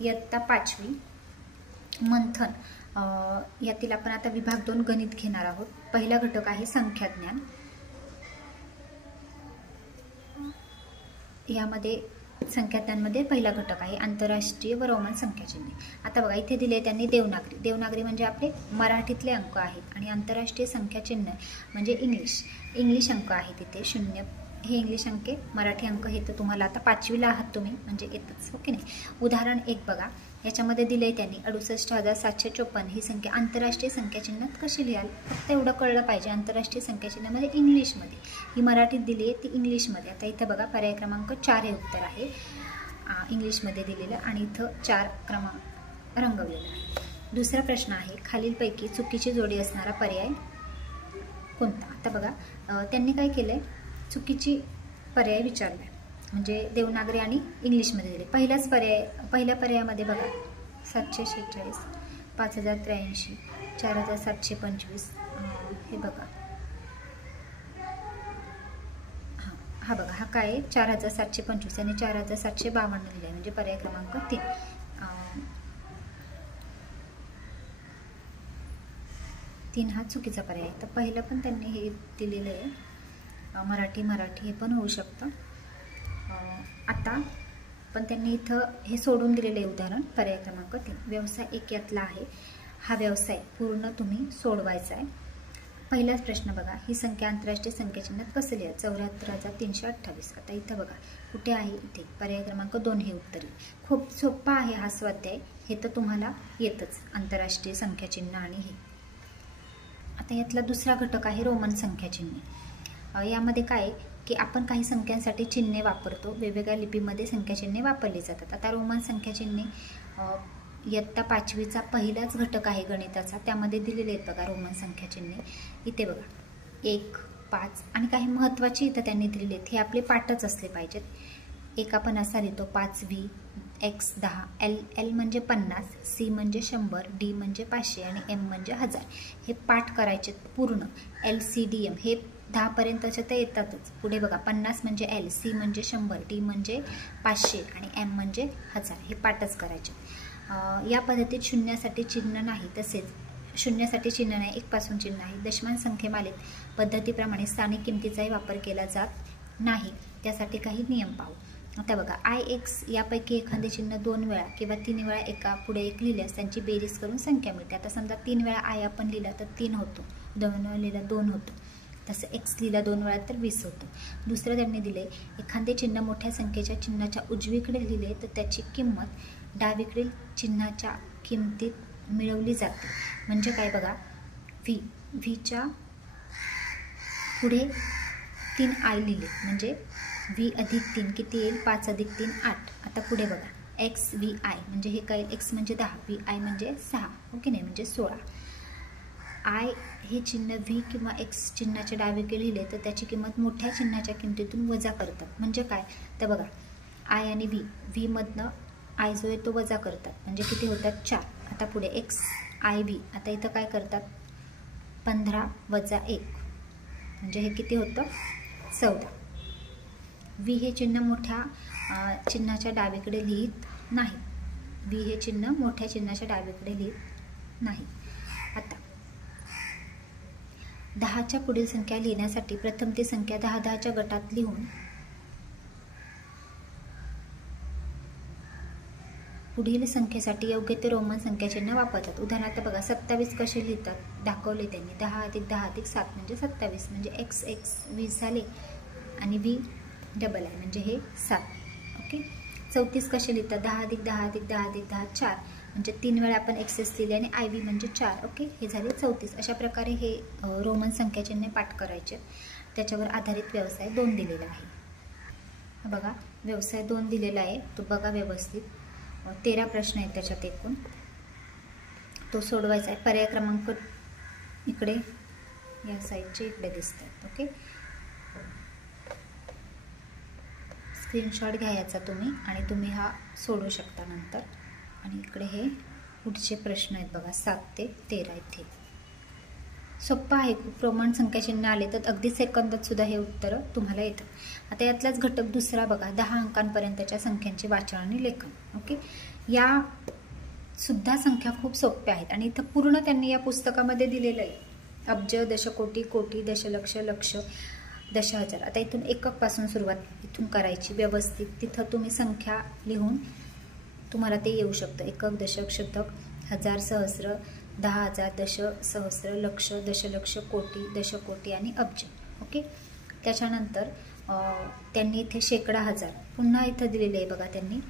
इयत्ता 5वी मंथन यातील आपण आता विभाग 2 गणित घेणार आहोत। पहिला घटक आहे संख्याज्ञान। यामध्ये संख्याज्ञानमध्ये पहिला घटक आहे आंतरराष्ट्रीय व रोमन संख्याचिन्हे। आता बघा इथे दिले त्यांनी देवनागरी। देवनागरी म्हणजे आपले मराठीतले अंक आहेत आणि आंतरराष्ट्रीय संख्याचिन्ह म्हणजे इंग्लिश अंक आहेत। तिथे 0 हे इंग्लिश अंक, मराठी अंक हे तर तुम्हाला आता 5वीला आहात तुम्ही म्हणजे येतच, ओके नाही। उदाहरण 1 बघा, याच्यामध्ये दिले त्यांनी 68,754 ही संख्या आंतरराष्ट्रीय संख्याचिन्हात कशी लिहाल? फक्त एवढं कळलं पाहिजे, आंतरराष्ट्रीय संख्याचिन्हामध्ये इंग्लिशमध्ये, ही मराठीत दिली आहे ती इंग्लिशमध्ये। आता इथं बघा पर्याय क्रमांक 4 हे उत्तर आहे इंग्लिशमध्ये दिलेलं आणि इथं 4 क्रमांक रंगवलेला आहे। दुसरा प्रश्न आहे, खालीलपैकी चुकीची जोडी असणारा पर्याय कोणता? आता बघा त्यांनी काय केलंय, चुकीची पर्याय विचारलाय म्हणजे देवनागरी आणि इंग्लिशमध्ये दिले। पहिल्या पर्यायामध्ये बघा 746, 5083, 4725 हे बघा, हा बघा हा काय आहे 4725 आणि 4752 दिले म्हणजे पर्याय क्रमांक 3। 3 हा चुकीचा पर्याय आहे। तर पहिलं पण त्यांनी हे दिलेलं आहे मराठी हे पण होऊ शकतं। आता पण त्यांनी इथं हे सोडून दिलेले उदाहरण पर्याय क्रमांक 3 व्यवसाय 1 यातला आहे। हा व्यवसाय पूर्ण तुम्ही सोडवायचा आहे। पहिलाच प्रश्न बघा, ही संख्या आंतरराष्ट्रीय संख्याचिन्हात कसं लिहा? 74,328। आता इथं बघा कुठे आहे, इथे पर्याय क्रमांक 2 हे उत्तर आहे। खूप सोपा आहे हा स्वाध्याय, हे तर तुम्हाला येतच आंतरराष्ट्रीय संख्याचिन्ह आणि हे। आता यातला दुसरा घटक आहे रोमन संख्याचिन्हे। यामध्ये काय की आपण काही संख्यांसाठी चिन्हे वापरतो, वेगवेगळ्या लिपीमध्ये संख्याचिन्हे वापरली जातात। आता रोमन संख्याचिन्हे इयत्ता 5वीचा पहिलाच घटक आहे गणिताचा, त्यामध्ये दिलेले आहेत बघा रोमन संख्याचिन्हे। इथे बघा 1, 5 आणि काही महत्त्वाची इथं त्यांनी दिलेले आहेत, हे आपले पाठच असले पाहिजेत। एक आपण असा लिहितो 5V, X 10, L म्हणजे 50, C म्हणजे 100, D म्हणजे 500 आणि M म्हणजे 1000 हे पाठ करायचे पूर्ण। LCDM हे 10 पर्यंतचे तर येतातच। पुढे बघा 50 म्हणजे L, C म्हणजे 100, D म्हणजे 500 आणि M म्हणजे 1000 हे पाठच करायचे। या पद्धतीत शून्यासाठी चिन्ह नाही, तसेच शून्यासाठी चिन्ह नाही, 1 पासून चिन्ह आहे। दशमान संख्येमालेत पद्धतीप्रमाणे स्थानिक किमतीचाही वापर केला जात नाही, त्यासाठी काही नियम पाहू। आता बघा IX यापैकी एखादे चिन्ह 2 वेळा किंवा 3 वेळा एका पुढे एक लिहिल्यास त्यांची बेरीज करून संख्या मिळते। आता समजा 3 वेळा I आपण लिहिला तर 3 होतो, 2 वेळा लिहिला 2 होतो, तसं X लिहिला 2 वेळा तर 20 होतं। दुसरं त्यांनी दिले, एखादे चिन्ह मोठ्या संख्येच्या चिन्हाच्या उजवीकडे लिहिले तर त्याची किंमत डावीकडील चिन्हाच्या किमतीत मिळवली जाते। म्हणजे काय बघा, व्हीच्या पुढे 3I लिहिले म्हणजे V अधिक 3 किती येईल? 5 अधिक 3 8। आता पुढे बघा XVI म्हणजे हे काय, X म्हणजे 10, VI म्हणजे 6, ओके नाही म्हणजे 16। I हे चिन्ह V किंवा X चिन्हाच्या डावीकडे लिहिले तर त्याची किंमत मोठ्या चिन्हाच्या किमतीतून वजा करतात। म्हणजे काय तर बघा I आणि V मधनं I जो आहे तो वजा करतात म्हणजे किती होतात 4। आता पुढे XIV, आता इथं काय करतात 15 वजा 1 म्हणजे हे किती होतं 14। V हे चिन्ह मोठ्या चिन्हाच्या डावीकडे लिहित नाही, V हे चिन्ह मोठ्या चिन्हाच्या डावीकडे लिहित नाही। आता 10च्या पुढील संख्या लिहिण्यासाठी प्रथम ती संख्या 10-10च्या गटात लिहून पुढील संख्येसाठी योग्य ते रोमन संख्याचिन्ह वापरतात। उदाहरणार्थ बघा 27 कसे लिहितात दाखवले त्यांनी, 10 अधिक 10 अधिक 7 म्हणजे 27 म्हणजे X 20 झाले आणि V डबल आहे म्हणजे हे 7, ओके। 34 कसे लिहितात 10 अधिक 10 अधिक 10 अधिक 10 4 म्हणजे 3 वेळा आपण XS लिहिले आणि IV म्हणजे 4, ओके हे झाले 34। अशा प्रकारे हे रोमन संख्याचिन्हे पाठ करायचे। त्याच्यावर आधारित व्यवसाय 2 दिलेला आहे। बघा व्यवसाय 2 दिलेला आहे, तो बघा व्यवस्थित। 13 प्रश्न आहेत त्याच्यात एकूण, तो सोडवायचा आहे। पर्याय क्रमांक इकडे या साईडचे इकडे दिसतात, ओके। स्क्रीनशॉट घ्यायचा तुम्ही आणि तुम्ही हा सोडू शकता नंतर। आणि इकडे हे पुढचे प्रश्न आहेत बघा 7 ते 13 इथे। सोप्पा आहे खूप, रोमन संख्याचिन्ह आले तर अगदी सेकंदात सुद्धा हे उत्तर तुम्हाला येतं। आता यातलाच घटक दुसरा बघा 10 अंकांपर्यंतच्या संख्यांचे वाचन आणि लेखन, ओके। या सुद्धा संख्या खूप सोप्या आहेत आणि इथं पूर्ण त्यांनी या पुस्तकामध्ये दिलेलं आहे. अब्ज, दशकोटी, कोटी, दशलक्ष, लक्ष, दशहजार. आता इथून एककपासून सुरुवात इथून करायची व्यवस्थित. तिथं तुम्ही संख्या लिहून तुम्हाला ते येऊ शकतं. एकक, दशक, शतक, हजार, सहस्र, 10,000, दश, सहस्र, लक्ष, दशलक्ष, कोटी, दशकोटी आणि अब्ज. ओके. त्याच्यानंतर त्यांनी इथे शेकडा, हजार पुन्हा इथं दिलेले आहे बघा. त्यांनी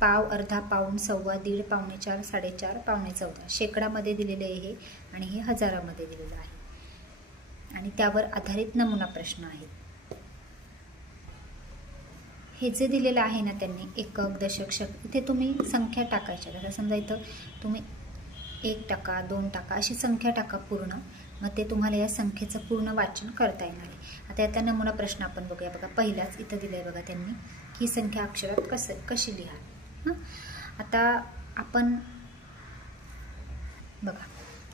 पाव, अर्धा, पाऊण, सव्वा, दीड, पावणे चार, साडेचार, पावणे 14 शेकडामध्ये दिलेले आहे हे आणि हे हजारामध्ये दिलेलं आहे आणि त्यावर आधारित नमुना प्रश्न आहेत. हे जे दिलेलं आहे ना त्यांनी एकक, दशक, शतक, इथे तुम्ही संख्या टाकायच्या. आता समजा इथं तुम्ही 1 टाका, 2 टाका अशी संख्या टाका पूर्ण. मग ते तुम्हाला या संख्येचं पूर्ण वाचन करता येणार आहे. आता याचा नमुना प्रश्न आपण बघूया बघा. पहिलाच इथं दिलं आहे बघा त्यांनी, ही संख्या अक्षरात कशी लिहा. आता आपण बघा,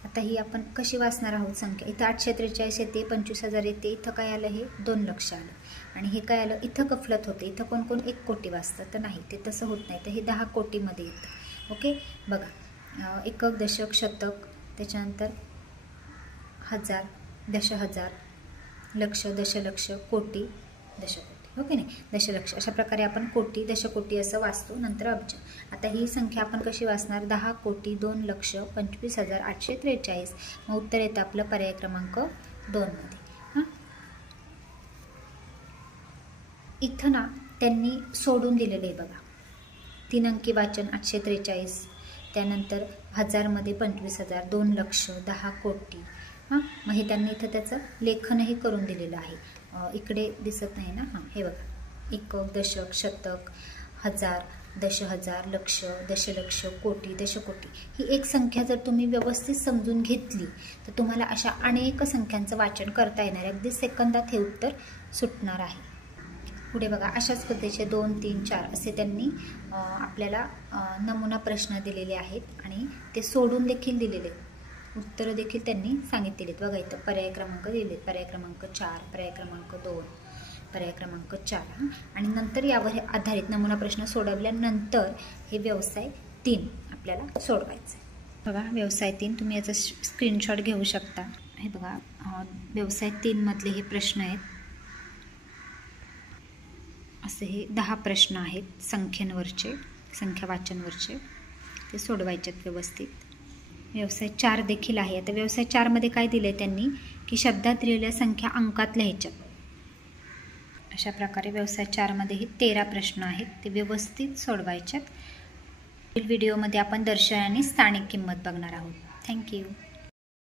आता ही आपण कशी वाचणार आहोत संख्या. इथं 843 येते, 25,000 येते, इथं काय आलं, हे 2 लक्ष आलं आणि हे काय आलं, इथं गफलत होते. इथं कोण कोण 1 कोटी वाचतं, तर नाही, ते तसं होत नाही. तर हे 10 कोटीमध्ये येतं. ओके. बघा, एकक, दशक, शतक, त्याच्यानंतर हजार, दशहजार, लक्ष, दशलक्ष, कोटी, दशकोटी. ओके नाही, दशलक्ष अशा प्रकारे आपण कोटी, दशकोटी असं वाचतो. नंतर अब्ज. आता ही संख्या आपण कशी वाचणार, 10 कोटी, 2 लक्ष, 25,843. मग उत्तर येतं आपलं पर्याय क्रमांक 2 मध्ये. इथं ना त्यांनी सोडून दिलेलं आहे बघा. 3 अंकी वाचन 843, त्यानंतर हजारमध्ये 25,000, 2 लक्ष, 10 कोटी. मग हे त्यांनी इथं त्याचं लेखनही करून दिलेलं आहे. इकडे दिसत नाही ना. हे बघा, एकक, दशक, शतक, हजार, दशहजार, लक्ष, दशलक्ष, कोटी, दशकोटी. ही एक संख्या जर तुम्ही व्यवस्थित समजून घेतली तर तुम्हाला अशा अनेक संख्यांचं वाचन करता येणार आहे. अगदी सेकंदात हे उत्तर सुटणार आहे. पुढे बघा, अशाच पद्धतीचे 2, 3, 4 असे त्यांनी आपल्याला नमुना प्रश्न दिलेले आहेत आणि ते सोडून देखील दिलेले आहेत. उत्तरं देखील त्यांनी सांगितलेली आहेत. बघा, इथं पर्याय क्रमांक दिलेत. पर्याय क्रमांक 4, पर्याय क्रमांक 2, पर्याय क्रमांक 4. आणि नंतर यावर हे आधारित नमुना प्रश्न सोडवल्यानंतर हे व्यवसाय 3 आपल्याला सोडवायचं आहे. बघा, व्यवसाय 3 तुम्ही याचा स्क्रीनशॉट घेऊ शकता. हे बघा, व्यवसाय 3 मधले हे प्रश्न आहेत. असे हे 10 प्रश्न आहेत संख्येवरचे, संख्या वाचनवरचे. ते सोडवायचे आहेत व्यवस्थित. व्यवसाय 4 देखील आहे. आता व्यवसाय 4 मध्ये काय दिले त्यांनी, की शब्दात लिहिलेल्या संख्या अंकात लिहायच्या. अशा प्रकारे व्यवसाय 4 मध्ये हे 13 प्रश्न आहेत, ते व्यवस्थित सोडवायच्यात. व्हिडिओमध्ये आपण दर्शन आणि स्थानिक किंमत बघणार आहोत. थँक्यू.